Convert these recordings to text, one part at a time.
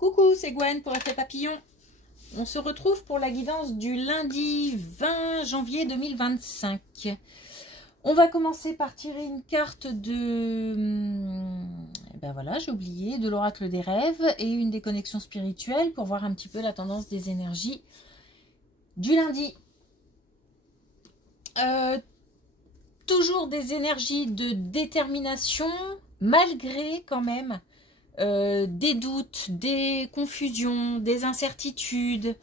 Coucou, c'est Gwen pour Effet Papillon. On se retrouve pour la guidance du lundi 20 janvier 2025. On va commencer par tirer une carte de... Ben voilà, j'ai oublié, de l'oracle des rêves et une des connexions spirituelles pour voir un petit peu la tendance des énergies du lundi. Toujours des énergies de détermination, malgré quand même des doutes, des confusions, des incertitudes,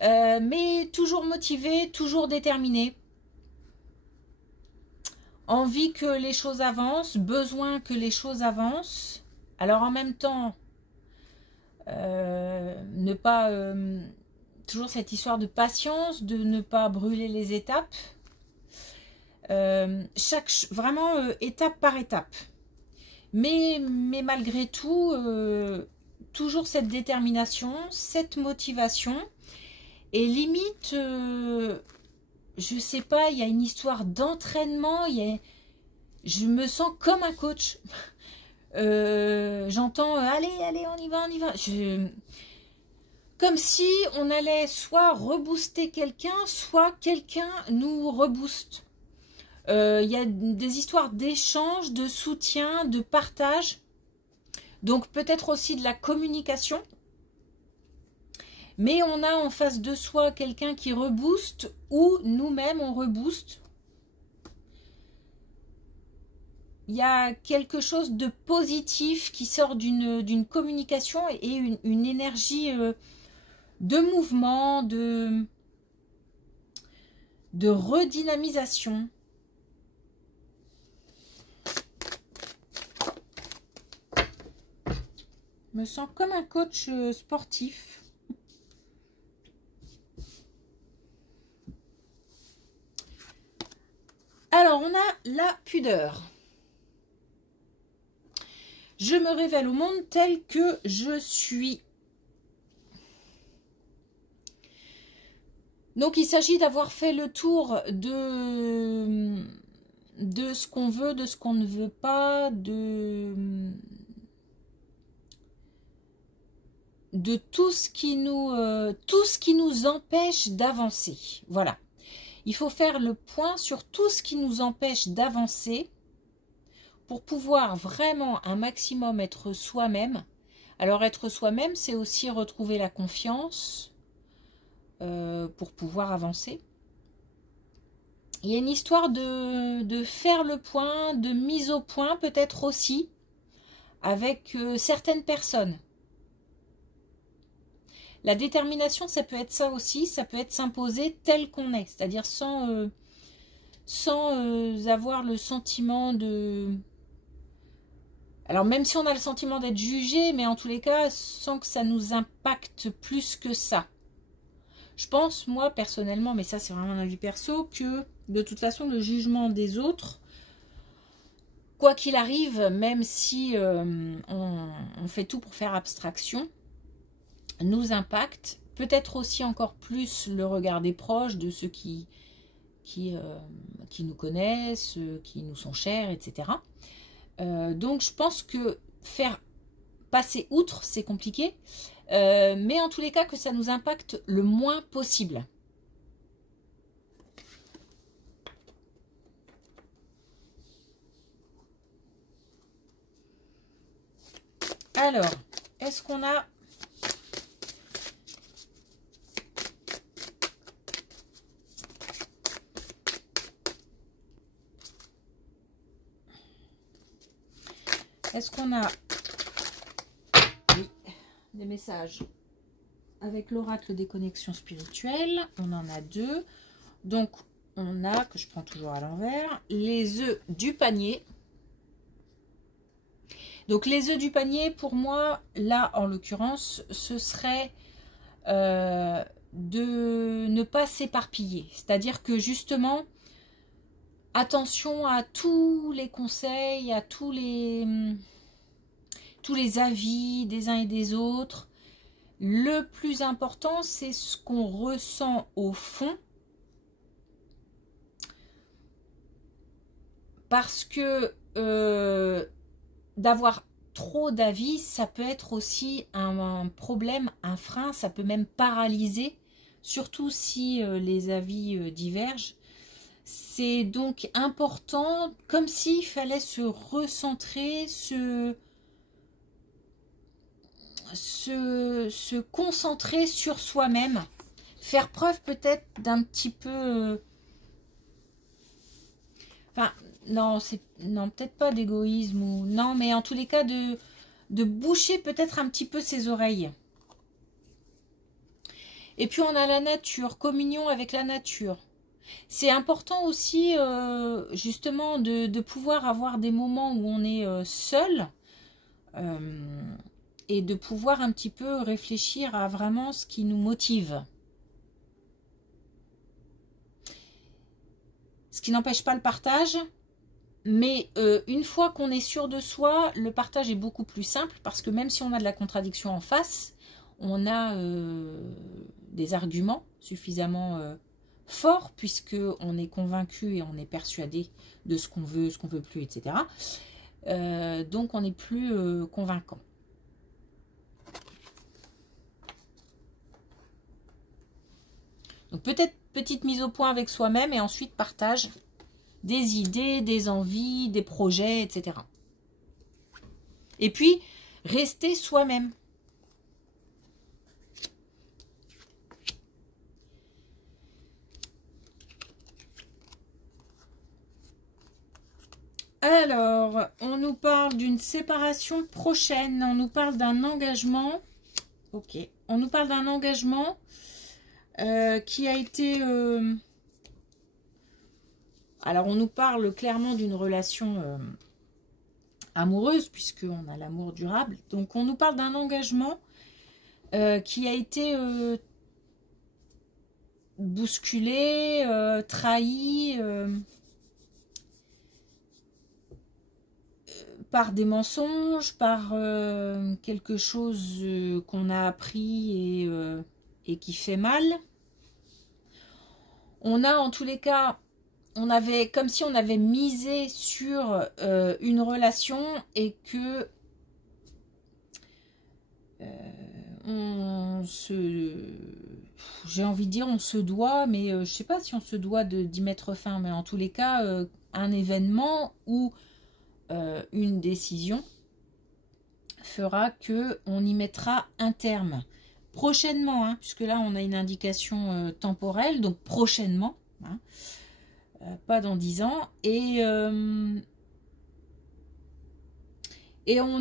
mais toujours motivé, toujours déterminé. Envie que les choses avancent, besoin que les choses avancent. Alors en même temps, ne pas... toujours cette histoire de patience, de ne pas brûler les étapes. Vraiment étape par étape. Mais malgré tout, toujours cette détermination, cette motivation. Et limite... je sais pas, il y a une histoire d'entraînement, je me sens comme un coach. J'entends allez, on y va. Comme si on allait soit rebooster quelqu'un, soit quelqu'un nous rebooste. Il y a des histoires d'échange, de soutien, de partage. Donc peut-être aussi de la communication. Mais on a en face de soi quelqu'un qui rebooste ou nous-mêmes on rebooste. Il y a quelque chose de positif qui sort d'une communication et une énergie de mouvement, de redynamisation. Je me sens comme un coach sportif. Alors, on a la pudeur. Je me révèle au monde tel que je suis. Donc, il s'agit d'avoir fait le tour de ce qu'on veut, de ce qu'on ne veut pas, de tout ce qui nous empêche d'avancer. Voilà. Il faut faire le point sur tout ce qui nous empêche d'avancer pour pouvoir vraiment un maximum être soi-même. Alors être soi-même, c'est aussi retrouver la confiance pour pouvoir avancer. Il y a une histoire de faire le point, de mise au point peut-être aussi avec certaines personnes. La détermination, ça peut être ça aussi, ça peut être s'imposer tel qu'on est, c'est-à-dire sans avoir le sentiment de... Alors même si on a le sentiment d'être jugé, mais en tous les cas, sans que ça nous impacte plus que ça. Je pense, moi, personnellement, mais ça c'est vraiment un avis perso, que de toute façon, le jugement des autres, quoi qu'il arrive, même si on fait tout pour faire abstraction, nous impacte, peut-être aussi encore plus le regard des proches, de ceux qui nous connaissent, qui nous sont chers, etc. Donc je pense que faire passer outre, c'est compliqué, mais en tous les cas que ça nous impacte le moins possible. Alors, est-ce qu'on a... Est-ce qu'on a oui, des messages avec l'oracle des connexions spirituelles? On en a deux. Donc, on a, que je prends toujours à l'envers, les œufs du panier. Donc, les œufs du panier, pour moi, là, en l'occurrence, ce serait de ne pas s'éparpiller. C'est-à-dire que, justement, attention à tous les conseils, à tous les avis des uns et des autres. Le plus important, c'est ce qu'on ressent au fond. Parce que d'avoir trop d'avis, ça peut être aussi un problème, un frein, ça peut même paralyser, surtout si les avis divergent. C'est donc important, comme s'il fallait se recentrer, se concentrer sur soi-même, faire preuve peut-être d'un petit peu... enfin, non, non, peut-être pas d'égoïsme, ou non, mais en tous les cas, de boucher peut-être un petit peu ses oreilles. Et puis on a la nature, communion avec la nature. C'est important aussi, justement, de pouvoir avoir des moments où on est seul, et de pouvoir un petit peu réfléchir à vraiment ce qui nous motive. Ce qui n'empêche pas le partage, mais une fois qu'on est sûr de soi, le partage est beaucoup plus simple, parce que même si on a de la contradiction en face, on a des arguments suffisamment forts, puisqu'on est convaincu et on est persuadé de ce qu'on veut plus, etc. Donc on est plus convaincant. Donc peut-être petite mise au point avec soi-même et ensuite partage des idées, des envies, des projets, etc. Et puis, rester soi-même. Alors, on nous parle d'une séparation prochaine, on nous parle d'un engagement. Ok, on nous parle d'un engagement qui a été... alors, on nous parle clairement d'une relation amoureuse, puisqu'on a l'amour durable. Donc, on nous parle d'un engagement qui a été bousculé, trahi par des mensonges, par quelque chose qu'on a appris et qui fait mal. On a en tous les cas, on avait comme si on avait misé sur une relation et que j'ai envie de dire on se doit, mais je sais pas si on se doit d'y mettre fin, mais en tous les cas un événement ou une décision fera que on y mettra un terme prochainement, hein, puisque là on a une indication temporelle, donc prochainement, hein, pas dans 10 ans, et on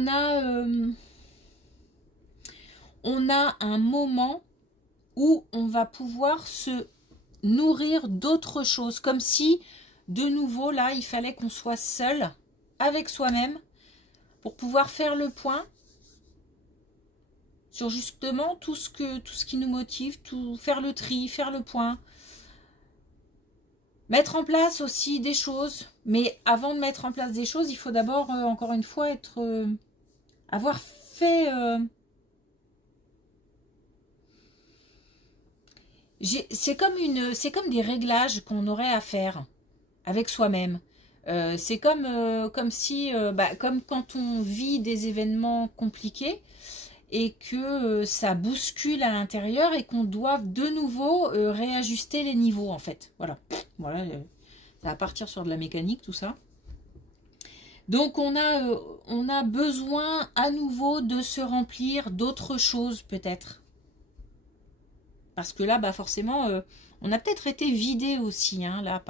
a un moment où on va pouvoir se nourrir d'autres choses, comme si de nouveau là il fallait qu'on soit seul avec soi-même pour pouvoir faire le point sur justement tout ce qui nous motive, faire le tri, faire le point, mettre en place aussi des choses. Mais avant de mettre en place des choses, il faut d'abord encore une fois avoir fait c'est comme des réglages qu'on aurait à faire avec soi-même. C'est comme si, comme quand on vit des événements compliqués et que ça bouscule à l'intérieur et qu'on doit de nouveau réajuster les niveaux en fait. Voilà, ça va partir sur de la mécanique tout ça. Donc on a besoin à nouveau de se remplir d'autres choses peut-être. Parce que là, forcément... on a peut-être été vidé aussi, hein, là,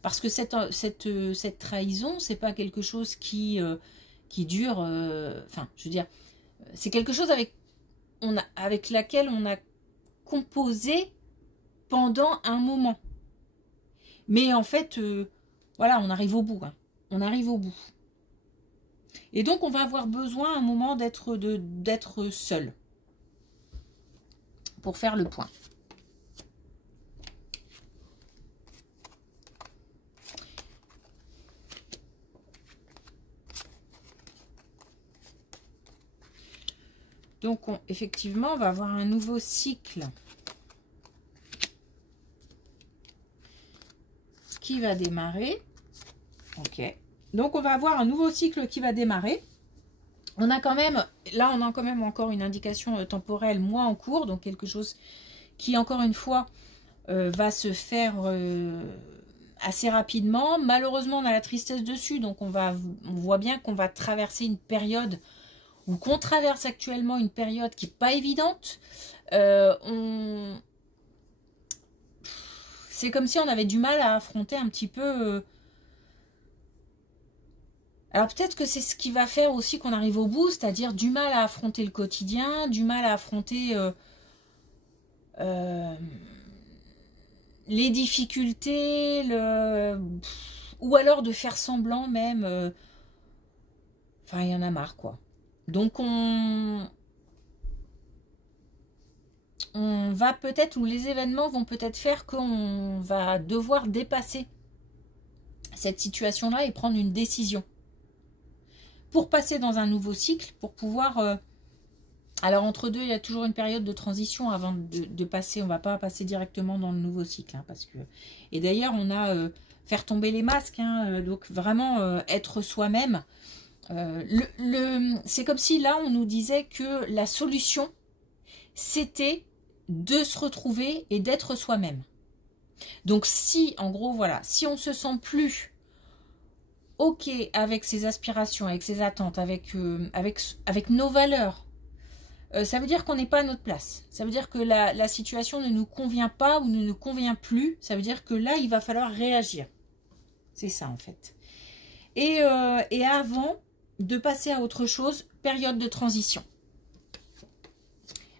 parce que cette trahison, c'est pas quelque chose qui dure... Enfin, je veux dire, c'est quelque chose avec laquelle on a composé pendant un moment. Mais en fait, voilà, on arrive au bout. Hein, on arrive au bout. Et donc, on va avoir besoin à un moment d'être seul pour faire le point. Donc, effectivement, on va avoir un nouveau cycle qui va démarrer. Ok. Donc, on va avoir un nouveau cycle qui va démarrer. On a quand même, là on a quand même encore une indication temporelle moins en cours, donc quelque chose qui encore une fois va se faire assez rapidement. Malheureusement on a la tristesse dessus, donc on voit bien qu'on va traverser une période, ou qu'on traverse actuellement une période qui n'est pas évidente. C'est comme si on avait du mal à affronter un petit peu... Alors peut-être que c'est ce qui va faire aussi qu'on arrive au bout, c'est-à-dire du mal à affronter le quotidien, du mal à affronter les difficultés, ou alors de faire semblant même. Enfin, il y en a marre, quoi. Donc on va peut-être, ou les événements vont peut-être faire qu'on va devoir dépasser cette situation-là et prendre une décision. Pour passer dans un nouveau cycle, pour pouvoir... alors entre deux, il y a toujours une période de transition avant de passer. On ne va pas passer directement dans le nouveau cycle. Hein, parce que... Et d'ailleurs, on a faire tomber les masques. Hein, donc vraiment être soi-même. C'est comme si là, on nous disait que la solution, c'était de se retrouver et d'être soi-même. Donc si, en gros, voilà, si on se sent plus... ok avec ses aspirations, avec ses attentes, avec nos valeurs, ça veut dire qu'on n'est pas à notre place. Ça veut dire que la situation ne nous convient pas ou ne nous convient plus. Ça veut dire que là, il va falloir réagir. C'est ça, en fait. Et avant de passer à autre chose, période de transition.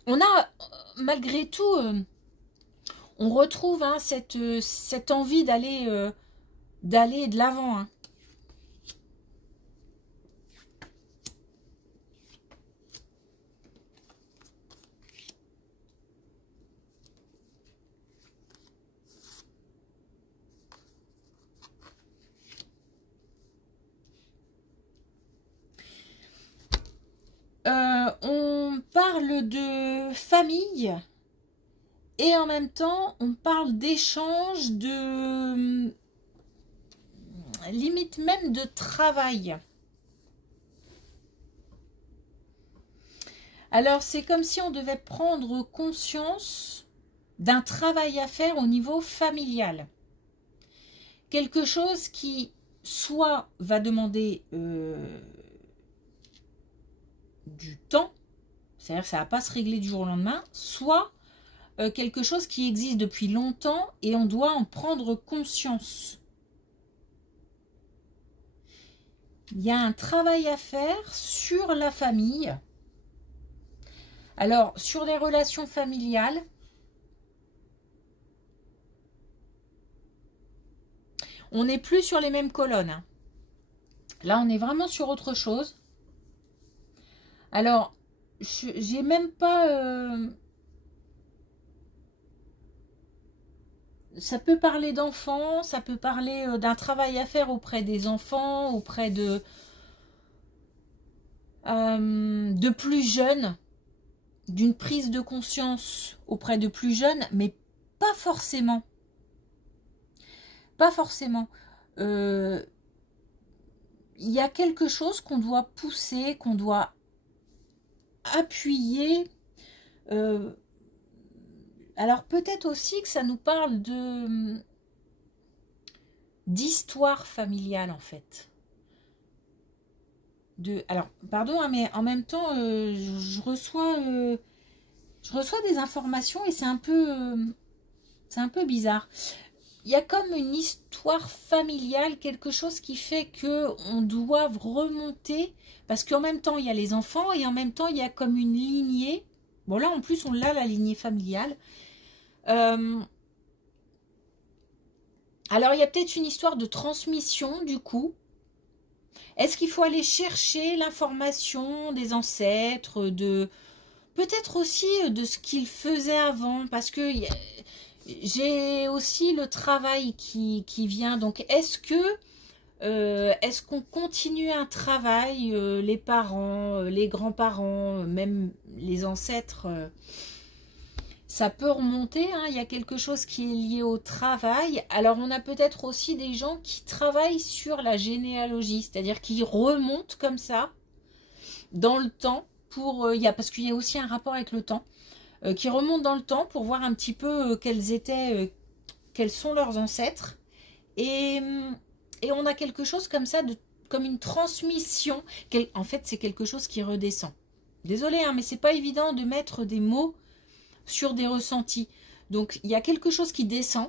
On a, malgré tout, on retrouve hein, cette envie d'aller de l'avant, hein. On parle de famille et en même temps on parle d'échange, de limite même de travail. Alors c'est comme si on devait prendre conscience d'un travail à faire au niveau familial. Quelque chose qui soit va demander du temps, c'est-à-dire que ça ne va pas se régler du jour au lendemain, soit quelque chose qui existe depuis longtemps et on doit en prendre conscience. Il y a un travail à faire sur la famille. Alors, sur les relations familiales, on n'est plus sur les mêmes colonnes. Hein. Là, on est vraiment sur autre chose. Alors, j'ai même pas... ça peut parler d'enfants, ça peut parler d'un travail à faire auprès des enfants, auprès de plus jeunes, d'une prise de conscience auprès de plus jeunes, mais pas forcément. Pas forcément. Il y a quelque chose qu'on doit pousser, qu'on doit appuyer. Alors peut-être aussi que ça nous parle d'histoire familiale en fait. Alors pardon, hein, mais en même temps je reçois des informations et c'est un peu bizarre. Il y a comme une histoire familiale, quelque chose qui fait que on doit remonter, parce qu'en même temps il y a les enfants et en même temps il y a comme une lignée. Bon là en plus on l'a, la lignée familiale. Alors il y a peut-être une histoire de transmission du coup. Est-ce qu'il faut aller chercher l'information des ancêtres, peut-être aussi de ce qu'ils faisaient avant, parce que j'ai aussi le travail qui vient. Donc est-ce qu'on continue un travail, les parents, les grands-parents, même les ancêtres, ça peut remonter, hein, il y a quelque chose qui est lié au travail. Alors on a peut-être aussi des gens qui travaillent sur la généalogie, c'est-à-dire qui remontent comme ça dans le temps, parce qu'il y a aussi un rapport avec le temps, qui remonte dans le temps pour voir un petit peu quels sont leurs ancêtres. Et on a quelque chose comme ça, comme une transmission. En fait, c'est quelque chose qui redescend. Désolée, hein, mais c'est pas évident de mettre des mots sur des ressentis. Donc, il y a quelque chose qui descend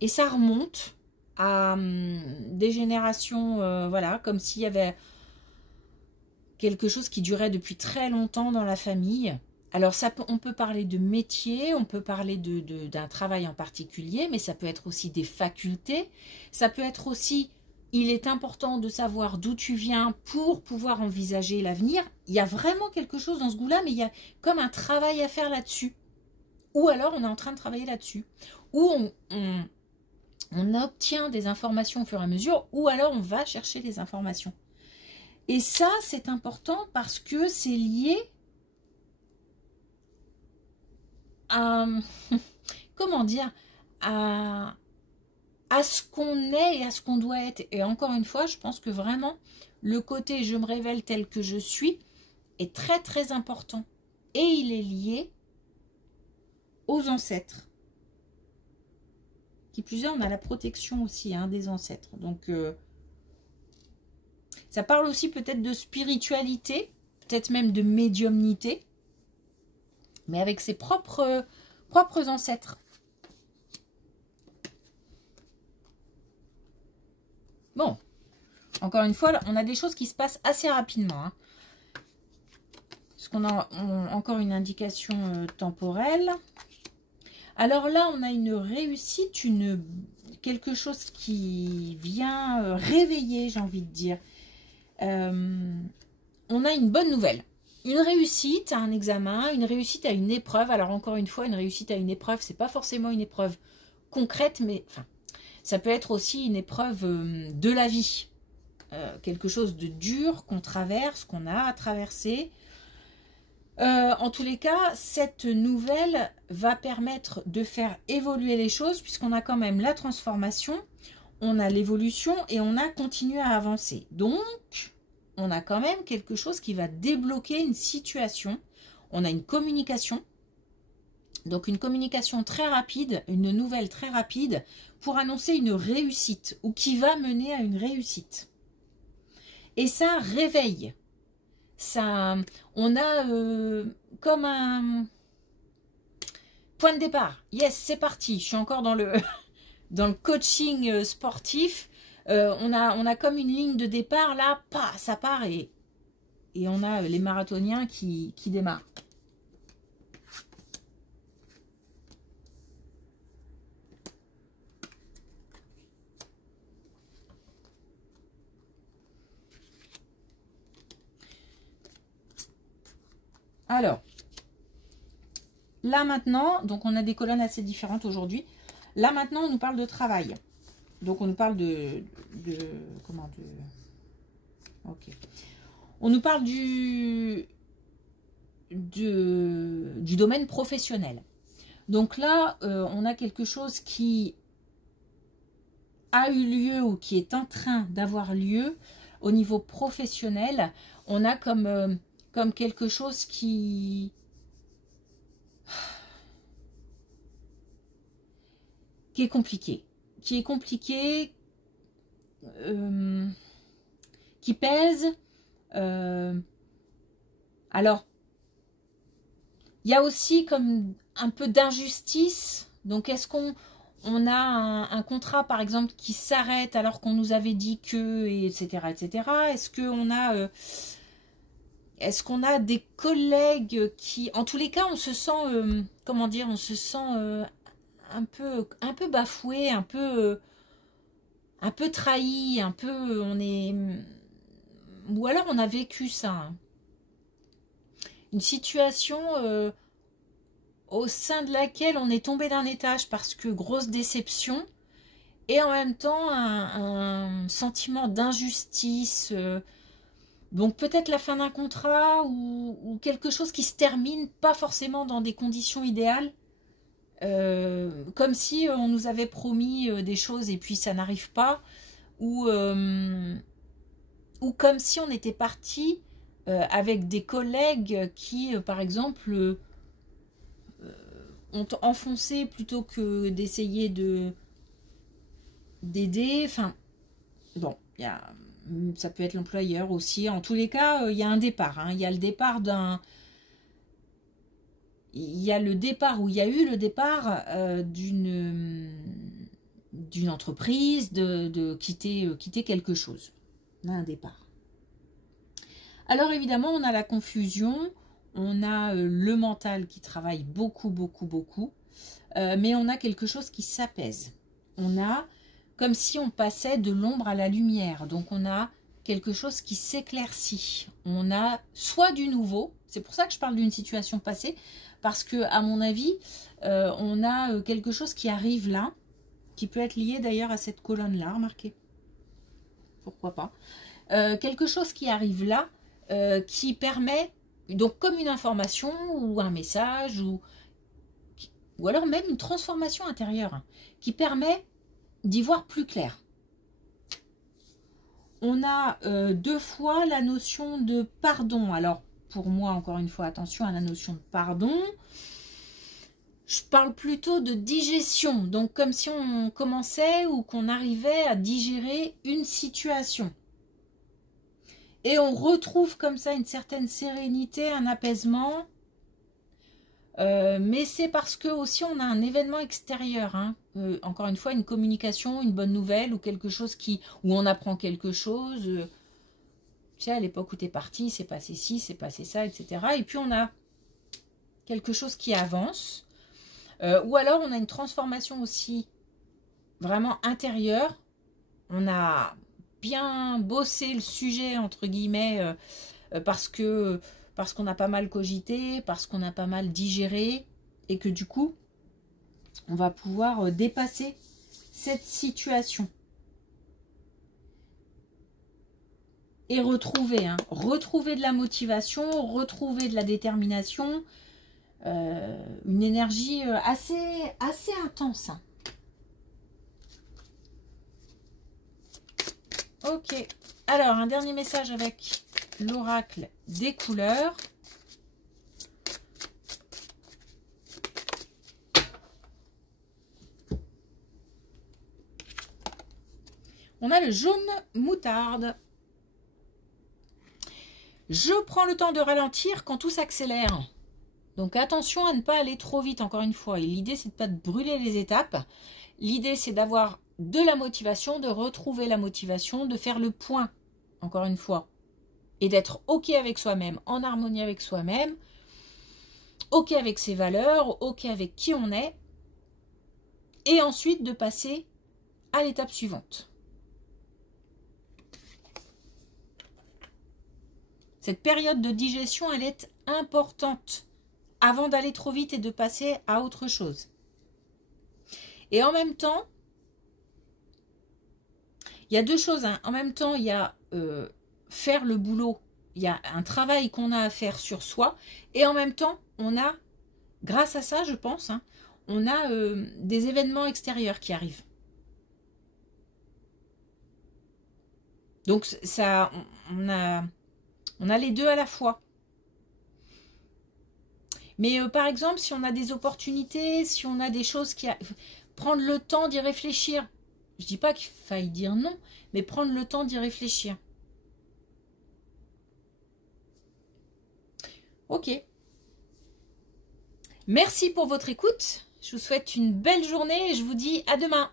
et ça remonte à des générations, voilà, comme s'il y avait quelque chose qui durait depuis très longtemps dans la famille. Alors, on peut parler de métier, on peut parler d'un travail en particulier, mais ça peut être aussi des facultés. Ça peut être aussi, il est important de savoir d'où tu viens pour pouvoir envisager l'avenir. Il y a vraiment quelque chose dans ce goût-là, mais il y a comme un travail à faire là-dessus. Ou alors, on est en train de travailler là-dessus. Ou on obtient des informations au fur et à mesure, ou alors on va chercher des informations. Et ça, c'est important parce que c'est lié à, comment dire, à ce qu'on est et à ce qu'on doit être. Et encore une fois, je pense que vraiment, le côté « je me révèle tel que je suis » est très très important. Et il est lié aux ancêtres. Qui plus est, on a la protection aussi des ancêtres. Donc, ça parle aussi peut-être de spiritualité, peut-être même de médiumnité, mais avec ses propres ancêtres. Bon, encore une fois, là, on a des choses qui se passent assez rapidement. Parce qu'on a encore une indication temporelle. Alors là, on a une réussite, quelque chose qui vient réveiller, j'ai envie de dire. On a une bonne nouvelle. Une réussite à un examen, une réussite à une épreuve. Alors encore une fois, une réussite à une épreuve, c'est pas forcément une épreuve concrète, mais enfin, ça peut être aussi une épreuve de la vie. Quelque chose de dur qu'on traverse, qu'on a à traverser. En tous les cas, cette nouvelle va permettre de faire évoluer les choses puisqu'on a quand même la transformation, on a l'évolution et on a continué à avancer. Donc, on a quand même quelque chose qui va débloquer une situation. On a une communication. Donc, une communication très rapide, une nouvelle très rapide pour annoncer une réussite ou qui va mener à une réussite. Et ça réveille. Ça, on a comme un point de départ. Yes, c'est parti. Je suis encore dans le, dans le coaching sportif. On a comme une ligne de départ là, ça part et on a les marathoniens qui démarrent. Alors, là maintenant, donc on a des colonnes assez différentes aujourd'hui. Là maintenant, on nous parle de travail. Donc on nous parle ok. On nous parle du domaine professionnel. Donc là, on a quelque chose qui a eu lieu ou qui est en train d'avoir lieu au niveau professionnel. On a comme quelque chose qui est compliqué. Qui pèse. Alors, il y a aussi comme un peu d'injustice. Donc, est-ce qu'on a un contrat, par exemple, qui s'arrête alors qu'on nous avait dit que, etc., etc. Est-ce qu'on a des collègues qui, en tous les cas, on se sent, comment dire, on se sent un peu bafoué, un peu trahi, ou alors on a vécu ça. Une situation au sein de laquelle on est tombé d'un étage parce que grosse déception, et en même temps un sentiment d'injustice. Donc peut-être la fin d'un contrat ou quelque chose qui se termine pas forcément dans des conditions idéales. Comme si on nous avait promis des choses et puis ça n'arrive pas, ou comme si on était parti avec des collègues qui, par exemple, ont enfoncé plutôt que d'essayer d'aider. Enfin, bon, ça peut être l'employeur aussi. En tous les cas, il y a un départ. Hein. Il y a le départ d'un... Il y a le départ où il y a eu le départ d'une entreprise, de quitter quelque chose. On a un départ. Alors évidemment, on a la confusion, on a le mental qui travaille beaucoup, mais on a quelque chose qui s'apaise. On a comme si on passait de l'ombre à la lumière. Donc on a quelque chose qui s'éclaircit. On a soit du nouveau, c'est pour ça que je parle d'une situation passée, parce que à mon avis, on a quelque chose qui arrive là, qui peut être lié d'ailleurs à cette colonne-là, remarquez. Pourquoi pas. Quelque chose qui arrive là, qui permet, donc comme une information ou un message, ou alors même une transformation intérieure, hein, qui permet d'y voir plus clair. On a deux fois la notion de pardon. Alors, pour moi, encore une fois, attention à la notion de pardon. Je parle plutôt de digestion. Donc, comme si on commençait ou qu'on arrivait à digérer une situation. Et on retrouve comme ça une certaine sérénité, un apaisement. Mais c'est parce que aussi on a un événement extérieur. Hein. Encore une fois, une communication, une bonne nouvelle ou quelque chose où on apprend quelque chose. Tu sais, à l'époque où tu es parti, c'est passé ci, c'est passé ça, etc. Et puis on a quelque chose qui avance. Ou alors on a une transformation aussi vraiment intérieure. On a bien bossé le sujet, entre guillemets, parce qu'on a pas mal cogité, parce qu'on a pas mal digéré, et que du coup, on va pouvoir dépasser cette situation. Et retrouver de la motivation, retrouver de la détermination, une énergie assez intense. Ok, alors un dernier message avec l'oracle des couleurs. On a le jaune moutarde. Je prends le temps de ralentir quand tout s'accélère. Donc attention à ne pas aller trop vite, encore une fois. Et l'idée, c'est de ne pas brûler les étapes. L'idée, c'est d'avoir de la motivation, de retrouver la motivation, de faire le point, encore une fois. Et d'être OK avec soi-même, en harmonie avec soi-même, OK avec ses valeurs, OK avec qui on est. Et ensuite, de passer à l'étape suivante. Cette période de digestion, elle est importante avant d'aller trop vite et de passer à autre chose. Et en même temps, il y a deux choses. Hein. En même temps, il y a faire le boulot. Il y a un travail qu'on a à faire sur soi. Et en même temps, on a, grâce à ça, je pense, hein, on a des événements extérieurs qui arrivent. Donc, ça, on a les deux à la fois. Mais par exemple, si on a des opportunités, si on a des choses prendre le temps d'y réfléchir. Je ne dis pas qu'il faille dire non, mais prendre le temps d'y réfléchir. Ok. Merci pour votre écoute. Je vous souhaite une belle journée et je vous dis à demain.